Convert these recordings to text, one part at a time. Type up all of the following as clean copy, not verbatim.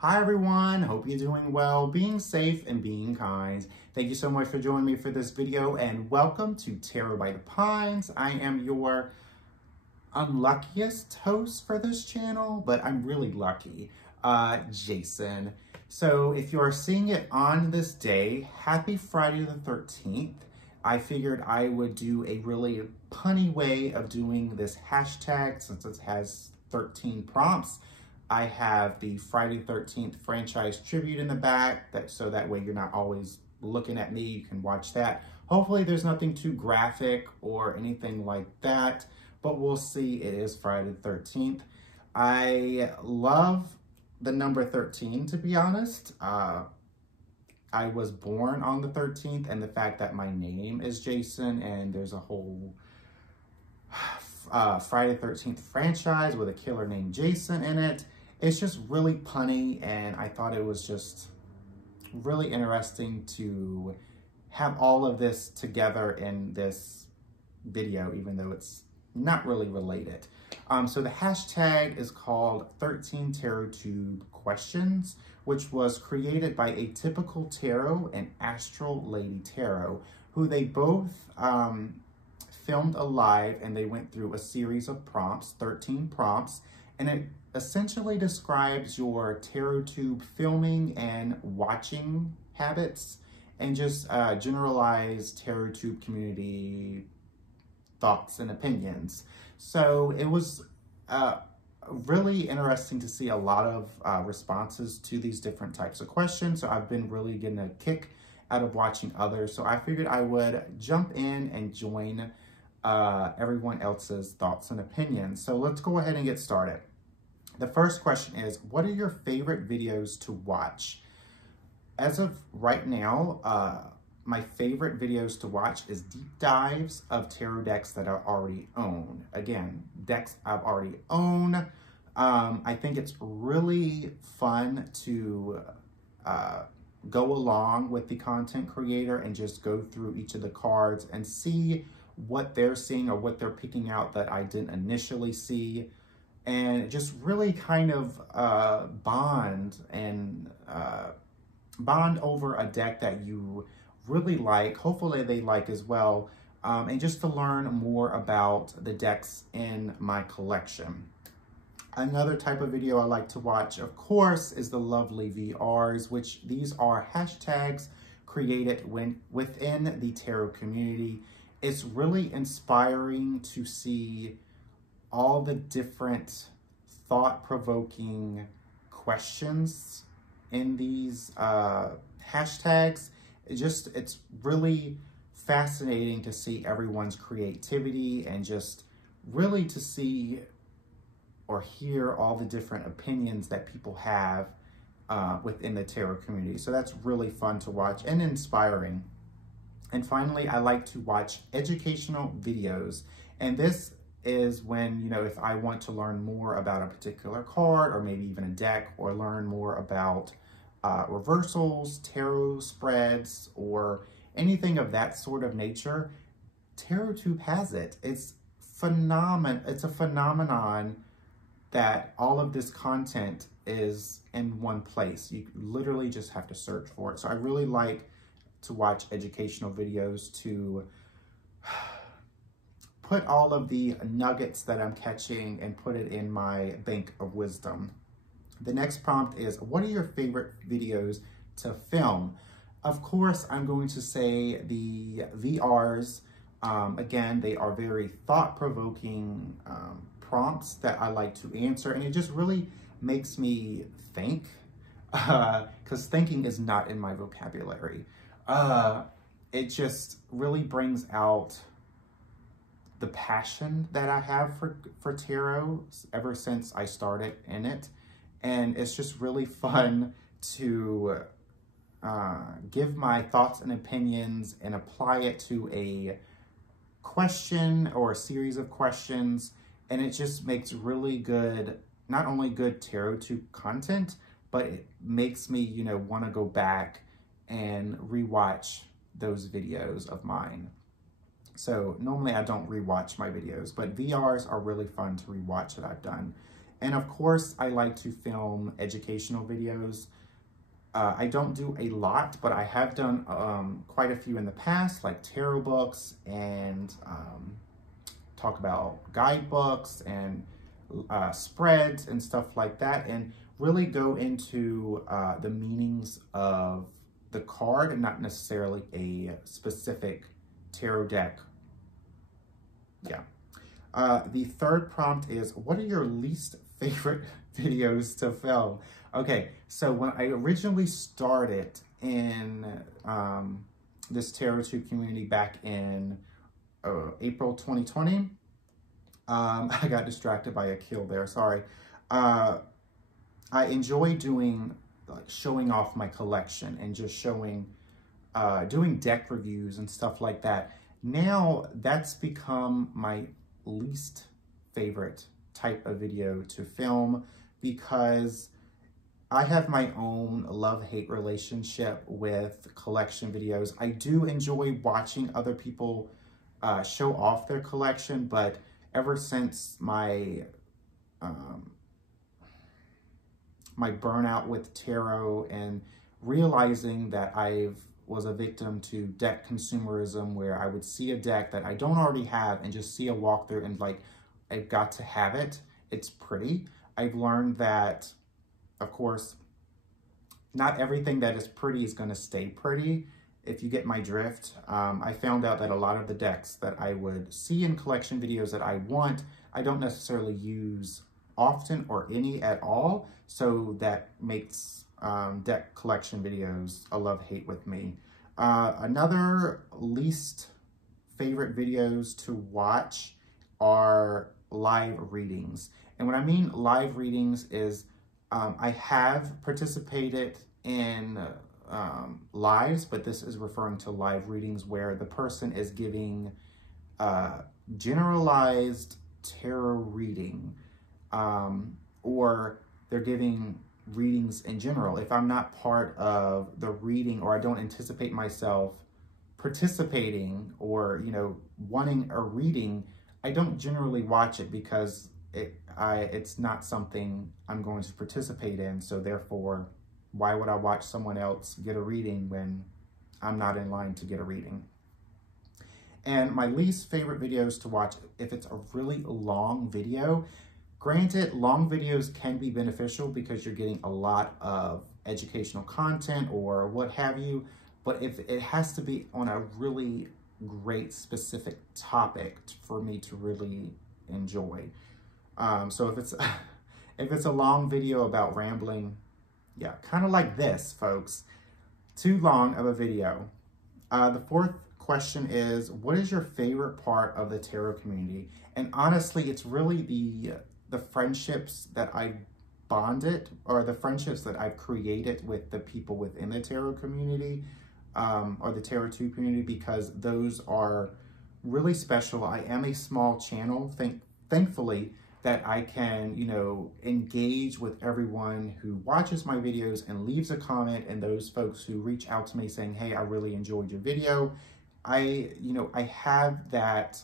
Hi everyone, hope you're doing well, being safe and being kind. Thank you so much for joining me for this video and welcome to Tarot by the Pines. I am your unluckiest host for this channel, but I'm really lucky, Jason. So if you're seeing it on this day, happy Friday the 13th. I figured I would do a really punny way of doing this hashtag since it has 13 prompts. I have the Friday 13th franchise tribute in the back, so that way you're not always looking at me, you can watch that. Hopefully there's nothing too graphic or anything like that, but we'll see. It is Friday the 13th. I love the number 13, to be honest. I was born on the 13th, and the fact that my name is Jason and there's a whole Friday 13th franchise with a killer named Jason in it, it's just really punny, and I thought it was just really interesting to have all of this together in this video, even though it's not really related. So the hashtag is called 13 tarottube questions, which was created by Atypical Tarot and Astral Lady Tarot, who they both filmed a live, and they went through a series of prompts, 13 prompts, and it essentially describes your tarottube filming and watching habits and just generalized tarottube community thoughts and opinions. So it was really interesting to see a lot of responses to these different types of questions. So I've been really getting a kick out of watching others. So I figured I would jump in and join everyone else's thoughts and opinions. So let's go ahead and get started. The first question is, what are your favorite videos to watch? As of right now, my favorite videos to watch is deep dives of tarot decks that I already own. Again, decks I've already owned. I think it's really fun to go along with the content creator and just go through each of the cards and see what they're seeing or what they're picking out that I didn't initially see. And just really kind of bond over a deck that you really like, hopefully they like as well, and just to learn more about the decks in my collection. Another type of video I like to watch, of course, is the lovely VRs, which these are hashtags created within the tarot community. It's really inspiring to see all the different thought-provoking questions in these hashtags. It's really fascinating to see everyone's creativity and just really to see or hear all the different opinions that people have within the tarot community. So that's really fun to watch and inspiring. And finally, I like to watch educational videos. And this is when, you know, if I want to learn more about a particular card or maybe even a deck, or learn more about reversals, tarot spreads, or anything of that sort of nature, tarottube has it. It's a phenomenon that all of this content is in one place. You literally just have to search for it. So I really like to watch educational videos to put all of the nuggets that I'm catching and put it in my bank of wisdom. The next prompt is, what are your favorite videos to film? Of course, I'm going to say the VRs. Again, they are very thought-provoking prompts that I like to answer, and it just really makes me think, because thinking is not in my vocabulary. It just really brings out the passion that I have for tarot ever since I started in it. And it's just really fun to give my thoughts and opinions and apply it to a question or a series of questions. And it just makes really good, not only good tarottube content, but it makes me, you know, want to go back and rewatch those videos of mine. So normally I don't rewatch my videos, but VRs are really fun to rewatch that I've done. And of course, I like to film educational videos. I don't do a lot, but I have done quite a few in the past, like tarot books, and talk about guidebooks and spreads and stuff like that, and really go into the meanings of the card and not necessarily a specific tarot deck. Yeah. The third prompt is, what are your least favorite videos to film? Okay, so when I originally started in this tarottube community back in April 2020, I got distracted by a kill there, sorry. I enjoy doing, like, showing off my collection and just showing, doing deck reviews and stuff like that. Now that's become my least favorite type of video to film, because I have my own love-hate relationship with collection videos. I do enjoy watching other people show off their collection, but ever since my my burnout with tarot and realizing that I was a victim to deck consumerism, where I would see a deck that I don't already have and just see a walkthrough and like, I've got to have it. It's pretty. I've learned that, of course, not everything that is pretty is going to stay pretty, if you get my drift. I found out that a lot of the decks that I would see in collection videos that I want, I don't necessarily use often or any at all. So that makes deck collection videos a love-hate with me. Another least favorite videos to watch are live readings. And what I mean live readings is I have participated in lives, but this is referring to live readings where the person is giving generalized tarot reading, or they're giving readings in general. If I'm not part of the reading, or I don't anticipate myself participating or, you know, wanting a reading, I don't generally watch it, because it's not something I'm going to participate in. So therefore, why would I watch someone else get a reading when I'm not in line to get a reading? And my least favorite videos to watch, if it's a really long video. Granted, long videos can be beneficial because you're getting a lot of educational content or what have you, but if it has to be on a really great specific topic for me to really enjoy. So if it's a long video about rambling, yeah, kind of like this, folks, too long of a video. The fourth question is, what is your favorite part of the tarot community? And honestly, it's really the friendships that I've bonded, or the friendships that I've created with the people within the tarot community, or the tarottube community, because those are really special. I am a small channel, thankfully, that I can, you know, engage with everyone who watches my videos and leaves a comment, and those folks who reach out to me saying, hey, I really enjoyed your video. I have that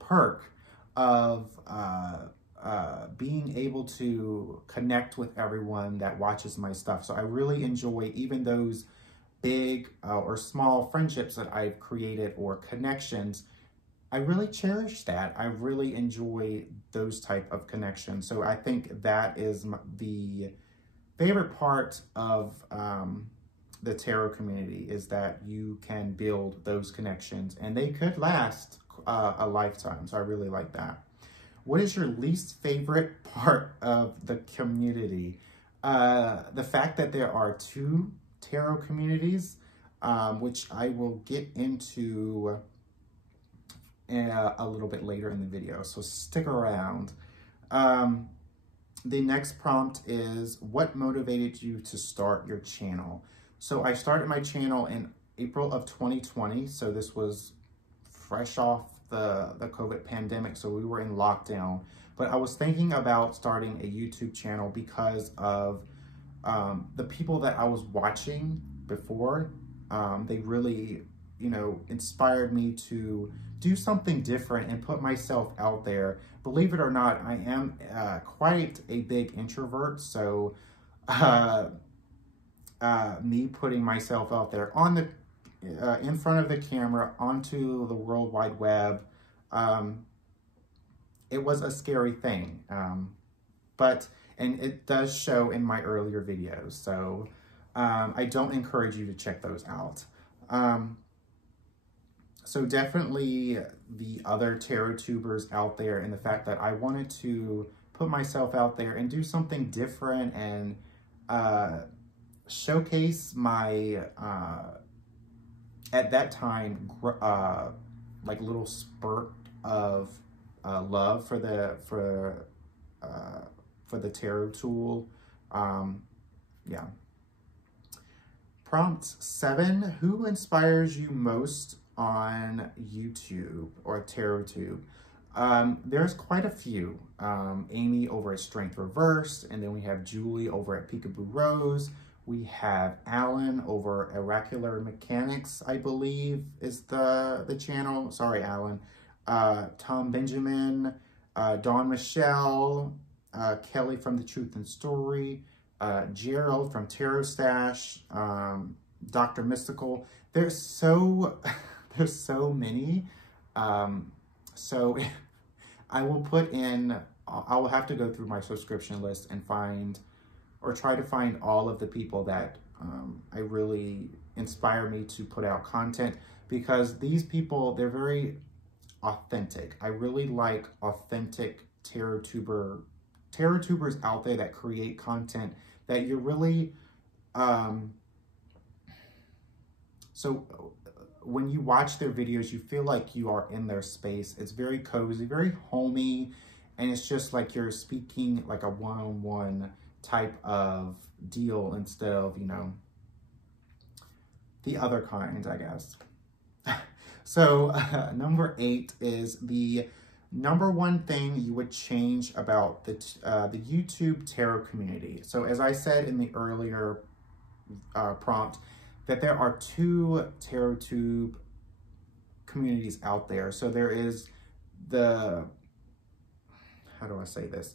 perk of being able to connect with everyone that watches my stuff. So I really enjoy even those big or small friendships that I've created, or connections. I really cherish that. I really enjoy those type of connections. So I think that is the favorite part of the tarot community, is that you can build those connections and they could last a lifetime. So I really like that. What is your least favorite part of the community? The fact that there are 2 tarot communities, which I will get into a little bit later in the video, so stick around. The next prompt is, what motivated you to start your channel? So I started my channel in April of 2020, so this was fresh off the COVID pandemic, so we were in lockdown. But I was thinking about starting a YouTube channel because of the people that I was watching before. They really you know, inspired me to do something different and put myself out there. Believe it or not, I am quite a big introvert, so me putting myself out there on the in front of the camera onto the World Wide Web, it was a scary thing, and it does show in my earlier videos, so I don't encourage you to check those out. So definitely the other tarot tubers out there, and the fact that I wanted to put myself out there and do something different and showcase my, at that time, like little spurt of love for the tarot tool. Yeah. Prompt 7, who inspires you most on YouTube or tarottube? There's quite a few. Amy over at Strength Reversed, and then we have Julie over at Peekaboo Rose. We have Alan over Oracular Mechanics, I believe is the channel. Sorry, Alan. Tom Benjamin, Dawn Michelle, Kelly from The Truth and Story, Gerald from Tarot Stash, Dr. Mystical. There's so many. So I will put in, I will have to go through my subscription list and find, or try to find all of the people that I really inspire me to put out content, because these people, they're very authentic. I really like authentic tarot tubers out there that create content that you're really, so when you watch their videos, you feel like you are in their space. It's very cozy, very homey, and it's just like you're speaking like a one-on-one type of deal instead of, you know, the other kind, I guess. So number 8 is the number one thing you would change about the YouTube tarot community. So as I said in the earlier prompt, that there are 2 tarottube communities out there. So there is the, how do I say this?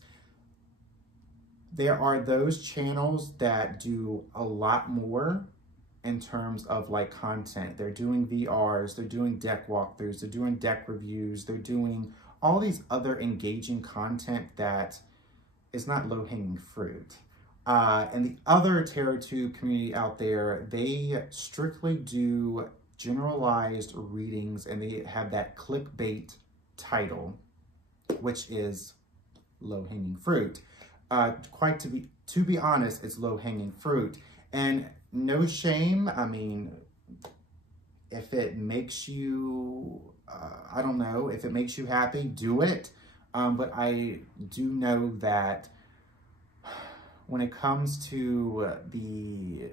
There are those channels that do a lot more in terms of like content. They're doing VRs, they're doing deck walkthroughs, they're doing deck reviews, they're doing all these other engaging content that is not low-hanging fruit. And the other tarottube community out there, they strictly do generalized readings, and they have that clickbait title, which is low-hanging fruit. To be honest, it's low-hanging fruit. And no shame. I mean, if it makes you, I don't know, if it makes you happy, do it. But I do know that when it comes to the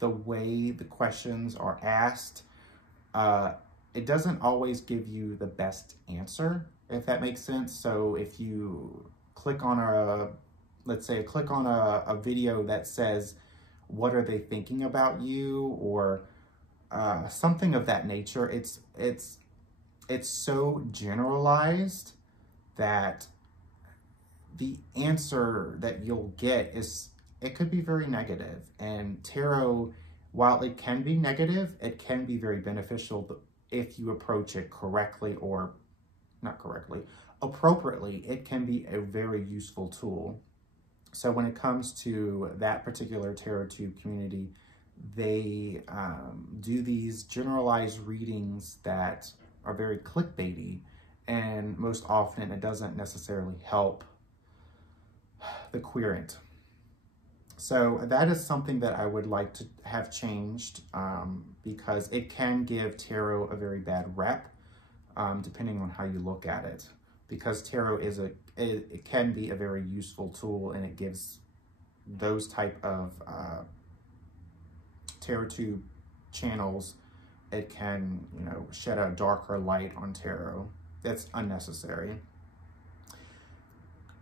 way the questions are asked, it doesn't always give you the best answer, if that makes sense. So if you click on let's say click on a video that says, what are they thinking about you, or something of that nature, it's so generalized that the answer that you'll get it could be very negative. And tarot, while it can be negative, it can be very beneficial if you approach it correctly, or not correctly, appropriately. It can be a very useful tool. So when it comes to that particular tarottube community, they do these generalized readings that are very clickbaity, and most often it doesn't necessarily help the querent. So that is something that I would like to have changed, because it can give tarot a very bad rep, depending on how you look at it. Because tarot it can be a very useful tool, and it gives those type of tarottube channels, it can, you know, shed a darker light on tarot. That's unnecessary.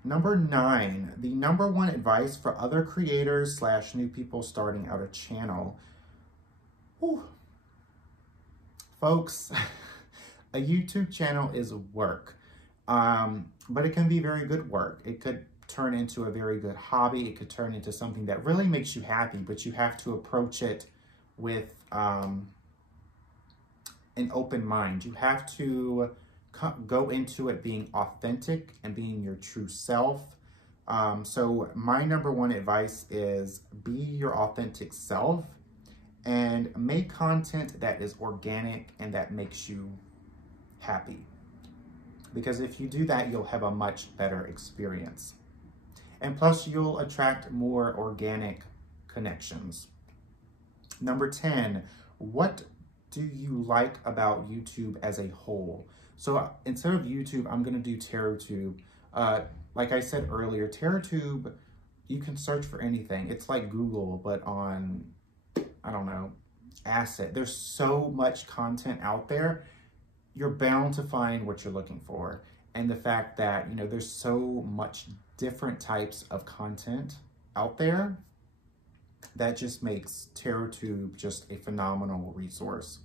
Number 9, the number one advice for other creators / new people starting out a channel. Whew. Folks, a YouTube channel is work, but it can be very good work. It could turn into a very good hobby. It could turn into something that really makes you happy, but you have to approach it with an open mind. You have to go into it being authentic and being your true self. So my number one advice is be your authentic self and make content that is organic and that makes you happy. Because if you do that, you'll have a much better experience. And plus, you'll attract more organic connections. Number 10, what do you like about YouTube as a whole? So instead of YouTube, I'm going to do tarottube. Like I said earlier, tarottube, you can search for anything. It's like Google, but on, I don't know, acid. There's so much content out there. You're bound to find what you're looking for. And the fact that, you know, there's so much different types of content out there, that just makes tarottube just a phenomenal resource.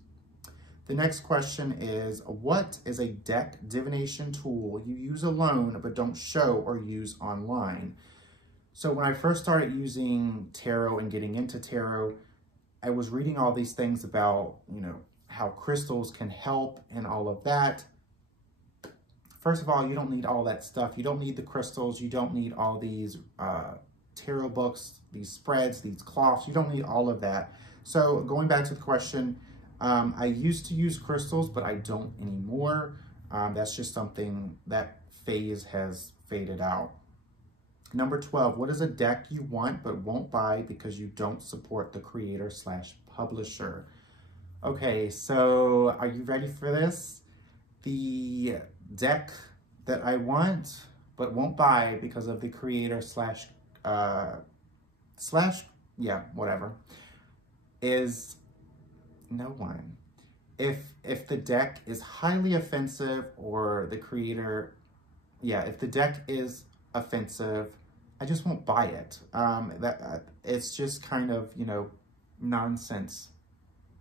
The next question is, what is a deck divination tool you use alone but don't show or use online? So when I first started using tarot and getting into tarot, I was reading all these things about, you know, how crystals can help and all of that. First of all, you don't need all that stuff. You don't need the crystals. You don't need all these tarot books, these spreads, these cloths. You don't need all of that. So going back to the question, I used to use crystals, but I don't anymore. That's just something, that phase has faded out. Number 12, what is a deck you want but won't buy because you don't support the creator/publisher? Okay, so are you ready for this? The deck that I want but won't buy because of the creator whatever, is no one. If the deck is highly offensive, or the creator, if the deck is offensive, I just won't buy it. It's just kind of, you know, nonsense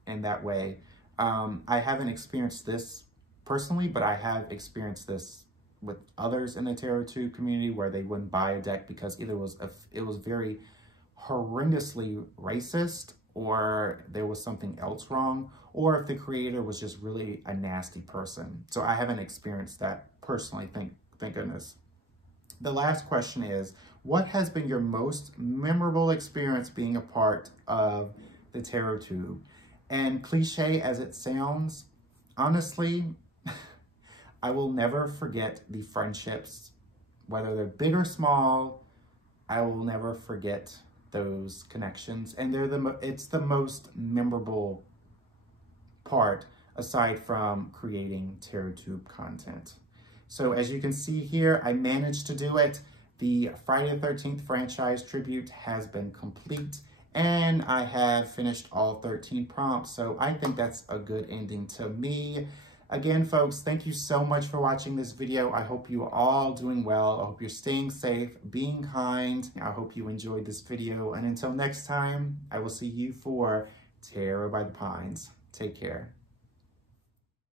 in that way. I haven't experienced this personally, but I have experienced this with others in the tarottube community, where they wouldn't buy a deck because either it was very horrendously racist, or there was something else wrong, or if the creator was just really a nasty person. So I haven't experienced that personally, thank goodness. The last question is, what has been your most memorable experience being a part of the tarottube? And cliche as it sounds, honestly, I will never forget the friendships, whether they're big or small. I will never forget those connections, and it's the most memorable part aside from creating tarottube content. So as you can see here, I managed to do it. The Friday the 13th franchise tribute has been complete, and I have finished all 13 prompts, so I think that's a good ending to me. Again, folks, thank you so much for watching this video. I hope you are all doing well. I hope you're staying safe, being kind. I hope you enjoyed this video. And until next time, I will see you for Tarot by the Pines. Take care.